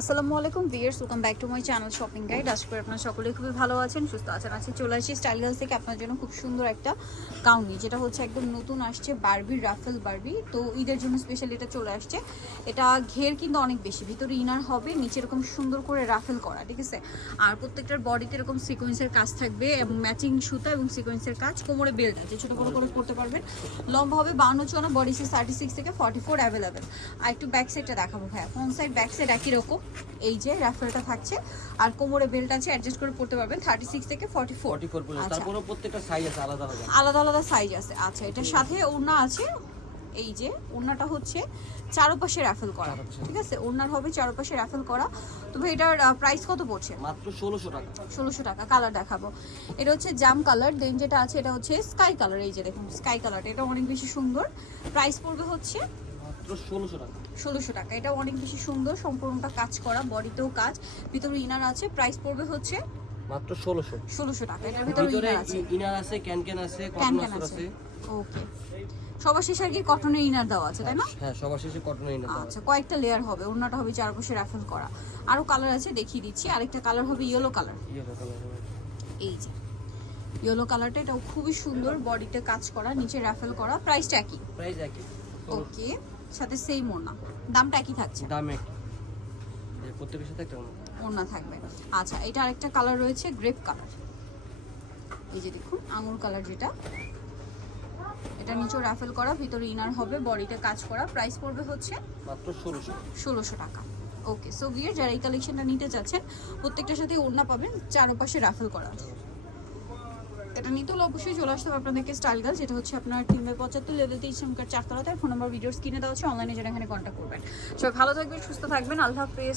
আসসালামু আলাইকুম viewers welcome back to my channel shopping guide আশা করি আপনারা সকলেই খুবই ভালো আছেন, সুস্থ আছেন। আছে চলে আসছি স্টাইল গার্লস থেকে আপনার জন্য খুব সুন্দর একটা কাউনি যেটা হচ্ছে একদম নতুন আসছে বারবি রাফেল বারবি তো ঈদের জন্য স্পেশালি এটা চলে আসছে। এটা ঘের কিন্তু অনেক বেশি, ভিতরে ইনার হবে, নিচে এরকম সুন্দর করে রাফেল করা, ঠিক আছে? আর প্রত্যেকটার বডিতে এরকম সিকোয়েন্সের কাজ থাকবে এবং ম্যাচিং সুতা এবং সিকোয়েন্সের কাজ, কোমরে বেল্ট আছে, ছোটো বড় করে পড়তে পারবেন। লম্বা হবে বাউন্ন চুয়ান্ন বডি সাইজ থার্টি সিক্স থেকে ফর্টি ফোর অ্যাভেলেবেল আর একটু ব্যাক সাইডটা দেখাবো ভাইয়া ফ্রন্ট সাইড ব্যাক সাইড একই রকম। এই যে রাফেলটা থাকছে আর কোমরে বেল্ট আছে অ্যাডজাস্ট করে পড়তে পারবেন থার্টি সিক্স থেকে ফর্টি ফোর 44 পর্যন্ত তারপরেও প্রত্যেকটা সাইজ আছে আলাদা আলাদা। আলাদা আলাদা সাইজ আছে। আচ্ছা এটার সাথে ওড়না আছে। এই যে ওড়নাটা হচ্ছে চারোপাশে রাফেল করা। ঠিক আছে? ওড়নার হবে চারোপাশে রাফেল করা। তবে এটার প্রাইস কত পড়ছে? মাত্র 1600 টাকা। ষোলোশো টাকা কালার দেখাবো। এটা হচ্ছে জাম কালার দেন যেটা আছে এটা হচ্ছে স্কাই কালার এই যে দেখুন স্কাই কালার এটা অনেক বেশি সুন্দর। প্রাইস পড়বে হচ্ছে 1600 ষোলোশো টাকা। এটা অনেক বেশি সুন্দর সম্পূর্ণটা কাজ করা বডিতেও কাজ। ভিতরে ইনার আছে প্রাইস পড়বে হচ্ছে মাত্র 1600 ষোলোশো টাকা। এটার ভিতরে ইনার আছে। ইনার আছে ক্যান ক্যান আছে। ওকে সবার শেষে আর কি কটনের ইনার দেওয়া আছে তাই না? হ্যাঁ সবার শেষে কটনের ইনার আচ্ছা কয়েকটা লেয়ার হবে ওড়নাটা হবে চারপাশে রাফেল করা। আরও কালার আছে দেখিয়ে দিচ্ছি। আরেকটা কালার হবে ইয়েলো কালার ইয়েলো কালার এই যে ইয়েলো কালারটা এটাও খুবই সুন্দর বডিতে কাজ করা নিচে রাফেল করা প্রাইসটা একই। প্রাইস একই। ওকে সাথে সেম ওড়না। দামটা একই থাকছে। দাম একই প্রত্যেকের সাথে একটা। ওড়না থাকবে। আচ্ছা এটা আরেকটা কালার রয়েছে গ্রেপ কালার এই যে দেখুন আঙুর কালার যেটা। এটা নিচেও রাফেল করা ভিতরে ইনার হবে বডিতে কাজ করা। প্রাইস পড়বে হচ্ছে মাত্র 1600 ষোলোশো টাকা। ওকে সো বিয়ের যারা এই কালেকশনটা নিতে চাচ্ছেন প্রত্যেকটার সাথে ওড়না পাবেন চারপাশে রাফেল করা এটা নিতে হলে অবশ্যই চলে আসতে হবে আপনাদেরকে স্টাইল গার্ল যেটা হচ্ছে আপনার তিন বাই পঁচাত্তর লেভেল তেইশ সংখ্যার চারতলাতে। ফোন নাম্বার ভিডিওস স্ক্রিনে দেওয়া হচ্ছে অনলাইনে যারা এখানে কন্ট্যাক্ট করবেন। সবাই ভালো থাকবেন, সুস্থ থাকবেন। আল্লাহ হাফেজ।